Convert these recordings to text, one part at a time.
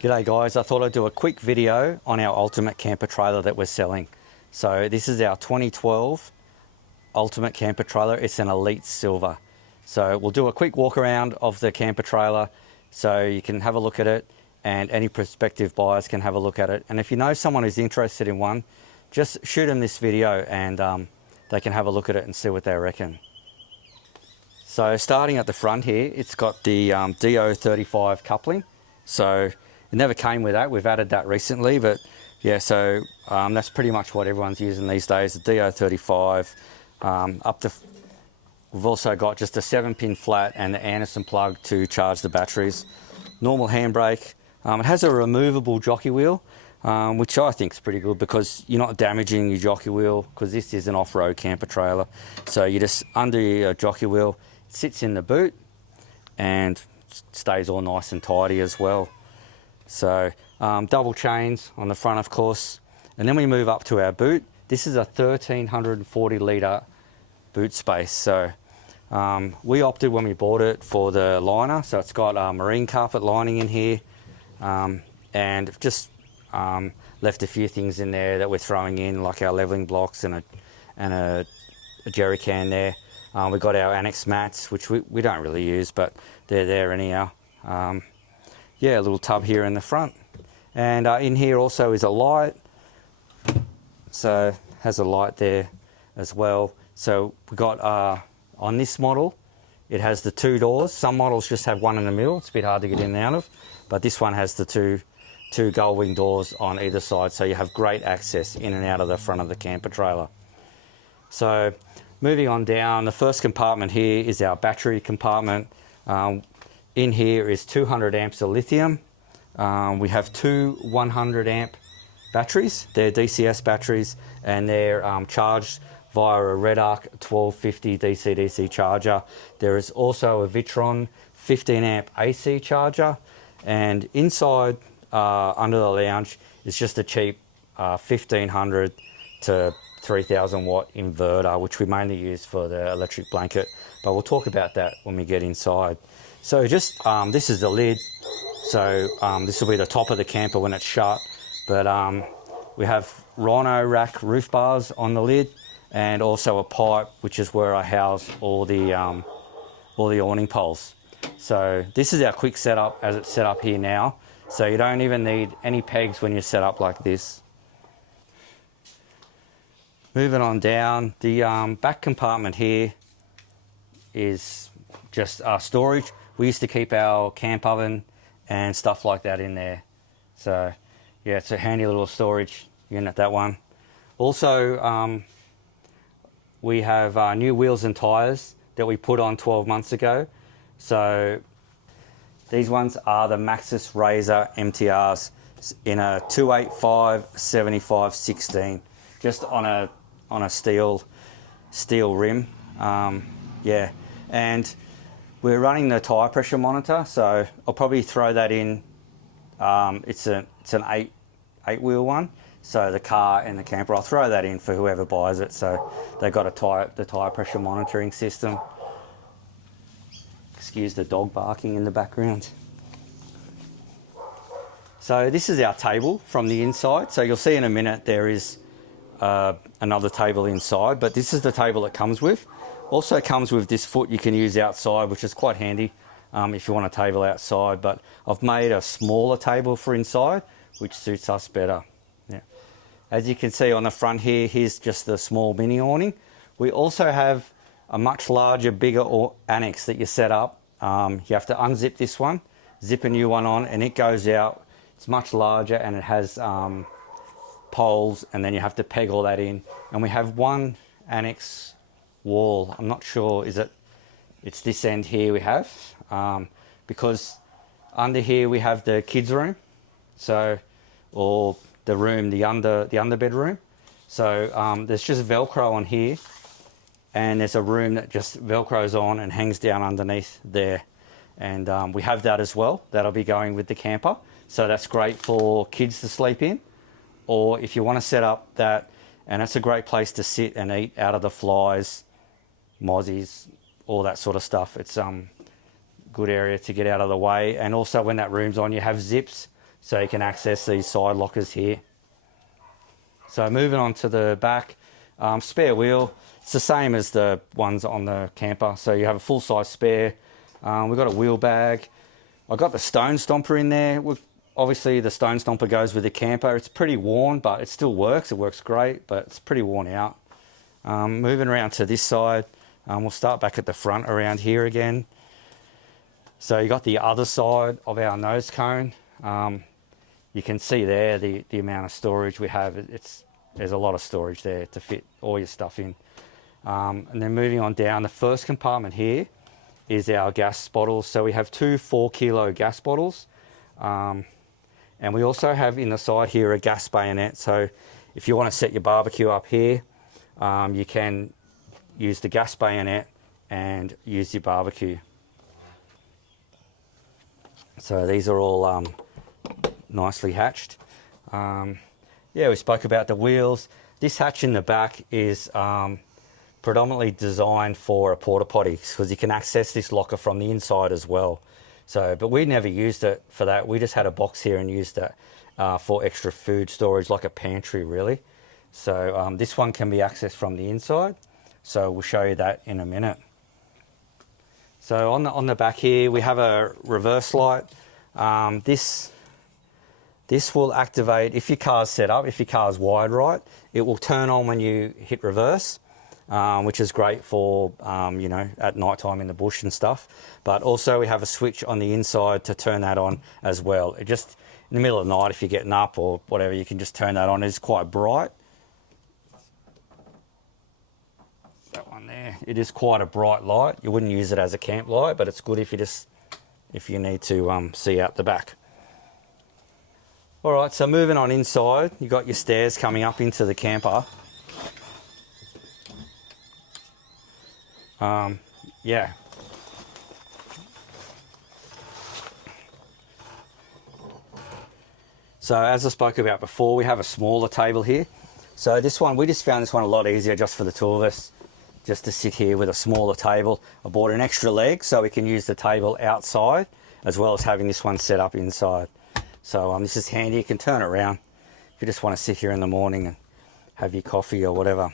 G'day guys, I thought I'd do a quick video on our ultimate camper trailer that we're selling. So this is our 2012 ultimate camper trailer. It's an Elite Silver. So we'll do a quick walk around of the camper trailer so you can have a look at it and any prospective buyers can have a look at it. And if you know someone who's interested in one, just shoot them this video and they can have a look at it and see what they reckon. So starting at the front here, it's got the DO35 coupling. So it never came with that. We've added that recently, but yeah, so that's pretty much what everyone's using these days, the DO35. We've also got just a 7-pin flat and the Anderson plug to charge the batteries. Normal handbrake. It has a removable jockey wheel, which I think is pretty good because you're not damaging your jockey wheel because this is an off-road camper trailer. So you just under your jockey wheel, it sits in the boot and stays all nice and tidy as well. So double chains on the front, of course. And then we move up to our boot. This is a 1340 litre boot space. So we opted when we bought it for the liner. So it's got a marine carpet lining in here and just left a few things in there that we're throwing in, like our leveling blocks and a jerry can there. We've got our Annex mats, which we don't really use, but they're there anyhow. Yeah, a little tub here in the front. And in here also is a light. So has a light there as well. So we got on this model, it has the 2 doors. Some models just have one in the middle. It's a bit hard to get in and out of, but this one has the two gull wing doors on either side. So you have great access in and out of the front of the camper trailer. So moving on down, the first compartment here is our battery compartment. In here is 200 amps of lithium. We have 2 100 amp batteries. They're DCS batteries and they're charged via a Red Arc 1250 DC-DC charger. There is also a Vitron 15 amp AC charger, and inside under the lounge is just a cheap 1500 to 3000 watt inverter, which we mainly use for the electric blanket, but we'll talk about that when we get inside. So just this is the lid. So this will be the top of the camper when it's shut, but we have Rhino rack roof bars on the lid and also a pipe, which is where I house all the awning poles. So this is our quick setup as it's set up here now. So you don't even need any pegs when you're set up like this. Moving on down, the back compartment here is just storage. We used to keep our camp oven and stuff like that in there. So yeah, it's a handy little storage unit, that one. Also, we have new wheels and tires that we put on 12 months ago. So these ones are the Maxxis Razor MTRs in a 285/75/16, just on a steel rim. Yeah, and we're running the tire pressure monitor, so I'll probably throw that in. It's an 8-wheel one, so the car and the camper, I'll throw that in for whoever buys it. So they've got the tire pressure monitoring system. Excuse the dog barking in the background. So this is our table from the inside. So you'll see in a minute there is another table inside, but this is the table it comes with. Also comes with this foot you can use outside, which is quite handy if you want a table outside, but I've made a smaller table for inside, which suits us better. Yeah. As you can see on the front here, here's just the small mini awning. We also have a much larger, bigger annex that you set up. You have to unzip this one, zip a new one on, and it goes out. It's much larger and it has poles, and then you have to peg all that in. And we have one annex wall. I'm not sure, it's this end here we have, because under here we have the kids room, so, or the room, the under bedroom. So there's just Velcro on here, and there's a room that just Velcros on and hangs down underneath there. And we have that as well. That'll be going with the camper. So that's great for kids to sleep in, or if you want to set up that, and it's a great place to sit and eat out of the flies, mozzies, all that sort of stuff. It's good area to get out of the way. And also when that room's on, you have zips so you can access these side lockers here. So moving on to the back, spare wheel. It's the same as the ones on the camper. So you have a full size spare. We've got a wheel bag. I got the stone stomper in there. Obviously the stone stomper goes with the camper. It's pretty worn, but it still works. It works great, but it's pretty worn out. Moving around to this side, we'll start back at the front around here again. So you got the other side of our nose cone. You can see there the amount of storage we have. There's a lot of storage there to fit all your stuff in. And then moving on down, the first compartment here is our gas bottles. So we have two 4-kilo gas bottles. And we also have in the side here a gas bayonet. So if you want to set your barbecue up here, you can use the gas bayonet and use your barbecue. So these are all nicely hatched. Yeah, we spoke about the wheels. This hatch in the back is predominantly designed for a porta potty because you can access this locker from the inside as well. So, but we never used it for that. We just had a box here and used it for extra food storage, like a pantry really. So this one can be accessed from the inside. So we'll show you that in a minute. So on the back here, we have a reverse light. This will activate if your car's set up, if your car's wired right, it will turn on when you hit reverse, which is great for, you know, at night time in the bush and stuff. But also we have a switch on the inside to turn that on as well. It just, in the middle of the night, if you're getting up or whatever, you can just turn that on. It's quite bright. That one there, it is quite a bright light. You wouldn't use it as a camp light, but it's good if you need to see out the back. All right, so moving on inside, you got your stairs coming up into the camper. Yeah. So as I spoke about before, we have a smaller table here. So this one, we just found this one a lot easier just for the two of us, just to sit here with a smaller table. I bought an extra leg so we can use the table outside as well as having this one set up inside. So this is handy. You can turn it around if you just want to sit here in the morning and have your coffee or whatever.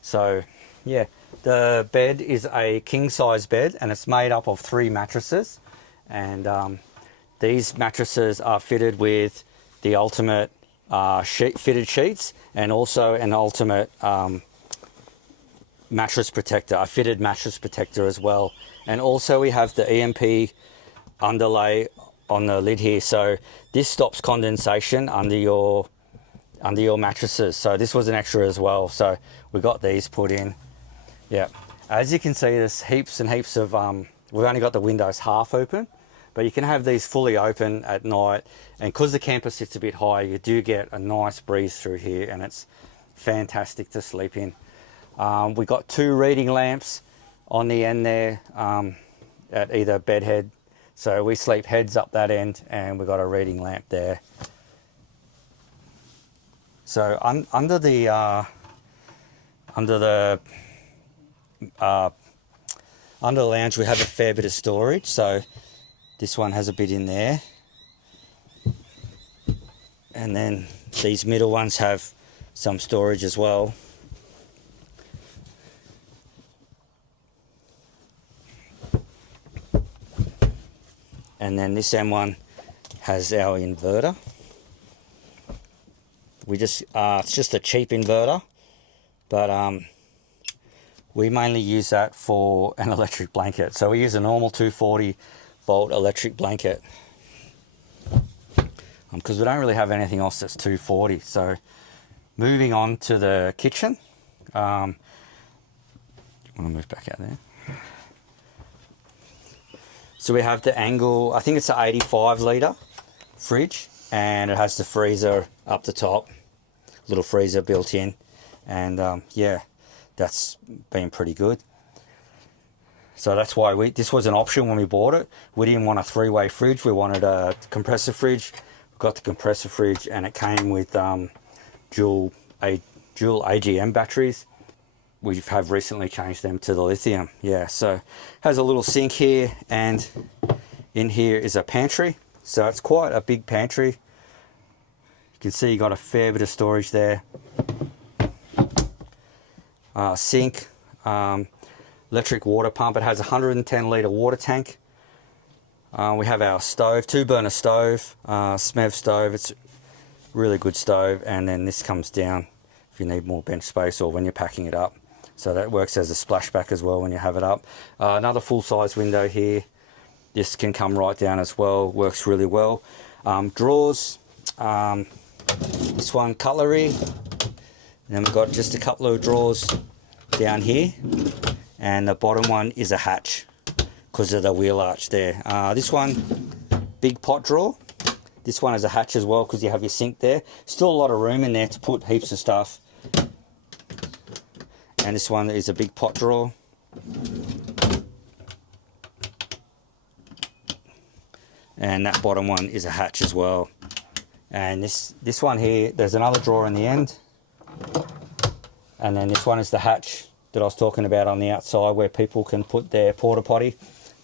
So yeah, the bed is a king size bed and it's made up of 3 mattresses. And these mattresses are fitted with the ultimate fitted sheets and also an ultimate mattress protector, a fitted mattress protector as well. And also we have the EMP underlay on the lid here, so this stops condensation under your mattresses. So this was an extra as well, so we got these put in. Yeah, as you can see, there's heaps and heaps of we've only got the windows half open, but you can have these fully open at night, and because the camper sits a bit high, you do get a nice breeze through here and it's fantastic to sleep in. We got 2 reading lamps on the end there at either bed head. So we sleep heads up that end and we've got a reading lamp there. So under the lounge we have a fair bit of storage. So this one has a bit in there. And then these middle ones have some storage as well. And then this M1 has our inverter. It's just a cheap inverter, but we mainly use that for an electric blanket. So we use a normal 240 volt electric blanket because we don't really have anything else that's 240. So moving on to the kitchen. I want to move back out there. So we have the Angle, I think it's an 85 litre fridge, and it has the freezer up the top, little freezer built in, and yeah, that's been pretty good. So that's why this was an option when we bought it. We didn't want a 3-way fridge, we wanted a compressor fridge. We got the compressor fridge and it came with dual AGM batteries. We have recently changed them to the lithium. Yeah, so has a little sink here, and in here is a pantry. So it's quite a big pantry. can see you got a fair bit of storage there. Sink, electric water pump. It has a 110 litre water tank. We have our stove, 2-burner stove, SMEV stove. It's a really good stove. And then this comes down if you need more bench space or when you're packing it up. So that works as a splashback as well when you have it up. Another full-size window here. This can come right down as well, works really well. Drawers, this one cutlery. And then we've got just a couple of drawers down here. And the bottom one is a hatch because of the wheel arch there. This one, big pot drawer. This one is a hatch as well because you have your sink there. Still a lot of room in there to put heaps of stuff. And this one is a big pot drawer. And that bottom one is a hatch as well. And this one here, there's another drawer in the end. And then this one is the hatch that I was talking about on the outside where people can put their porta potty.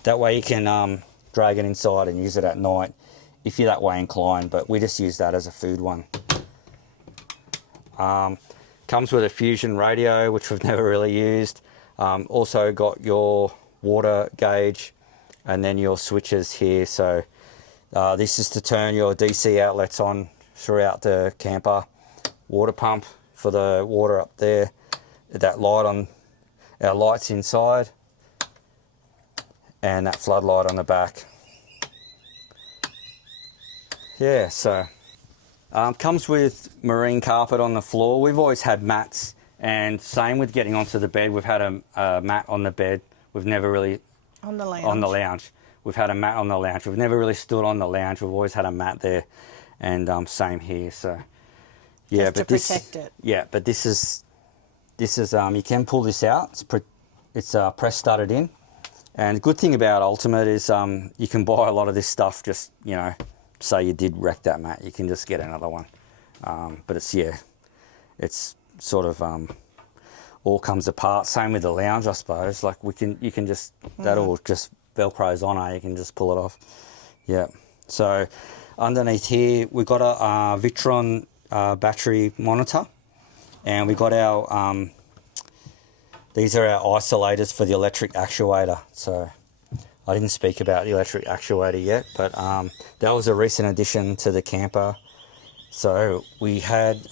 That way you can drag it inside and use it at night if you're that way inclined, but we just use that as a food one. Comes with a fusion radio, which we've never really used. Also got your water gauge and then your switches here. So this is to turn your DC outlets on throughout the camper. Water pump for the water up there. That light on our lights inside. And that floodlight on the back. Yeah, so comes with marine carpet on the floor. We've always had mats, and same with getting onto the bed. We've had a mat on the bed. We've never really on the lounge. We've had a mat on the lounge. We've never really stood on the lounge. We've always had a mat there, and same here. So yeah, just but to protect it. Yeah, but this is you can pull this out. It's press studded in. And the good thing about Ultimate is you can buy a lot of this stuff just, you know, say you did wreck that mat, you can just get another one. But it's sort of all comes apart. Same with the lounge, I suppose. Like you can just, that all just Velcros on, you can just pull it off. Yeah. So underneath here, we've got a Victron battery monitor, and we got our, these are our isolators for the electric actuator. So I didn't speak about the electric actuator yet, but that was a recent addition to the camper. So we had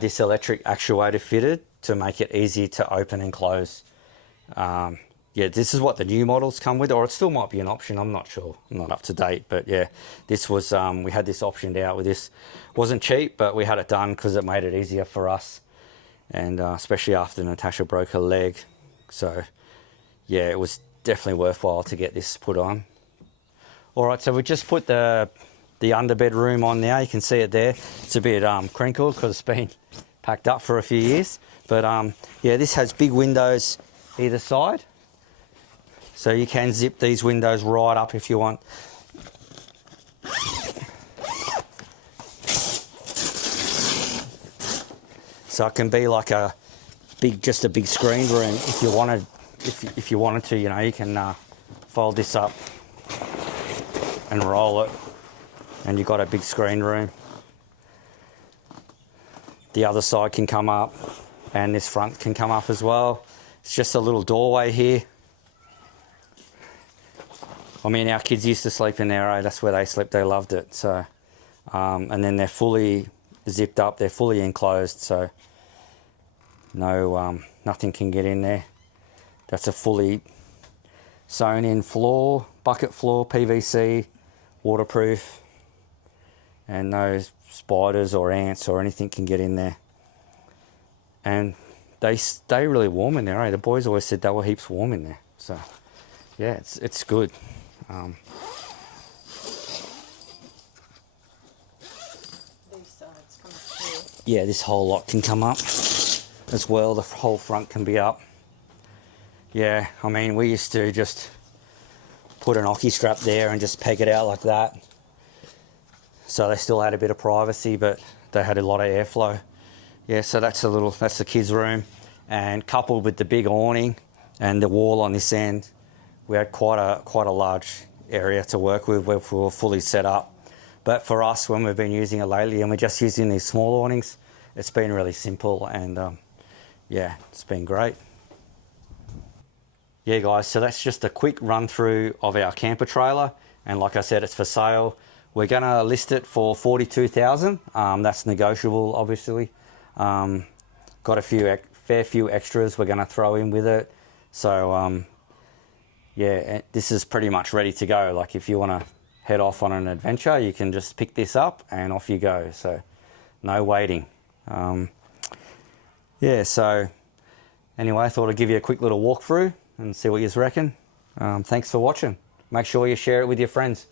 this electric actuator fitted to make it easy to open and close. Yeah, this is what the new models come with, or it still might be an option. I'm not sure. I'm not up to date, but yeah, this was, we had this optioned out with this. Wasn't cheap, but we had it done because it made it easier for us. And especially after Natasha broke her leg. So yeah, it was definitely worthwhile to get this put on. All right, so we just put the underbed room on now. You can see it there. It's a bit crinkled because it's been packed up for a few years. But yeah, this has big windows either side. So you can zip these windows right up if you want. So it can be like just a big screen room if you wanted. If you wanted to, you know, you can fold this up and roll it, and you've got a big screen room. The other side can come up, and this front can come up as well. It's just a little doorway here. I mean, our kids used to sleep in there, that's where they slept, they loved it. So, and then they're fully zipped up, they're fully enclosed, so no, nothing can get in there. That's a fully sewn in floor, bucket floor, PVC, waterproof, and no spiders or ants or anything can get in there. And they stay really warm in there, The boys always said they were heaps warm in there. So yeah, it's good. These sides come through. Yeah, this whole lot can come up as well. The whole front can be up. Yeah, I mean, we used to just put an hockey strap there and just peg it out like that. So they still had a bit of privacy, but they had a lot of airflow. Yeah, so that's the kids' room. And coupled with the big awning and the wall on this end, we had quite a large area to work with where we were fully set up. But for us, when we've been using it lately and we're just using these small awnings, it's been really simple, and yeah, it's been great. Yeah guys, so that's just a quick run through of our camper trailer, and like I said, it's for sale. We're gonna list it for 42,000. That's negotiable, obviously. Got a fair few extras we're gonna throw in with it. So yeah, this is pretty much ready to go. Like if you wanna head off on an adventure, you can just pick this up and off you go. So no waiting. Yeah, so anyway, I thought I'd give you a quick little walkthrough and see what you reckon. Thanks for watching. Make sure you share it with your friends.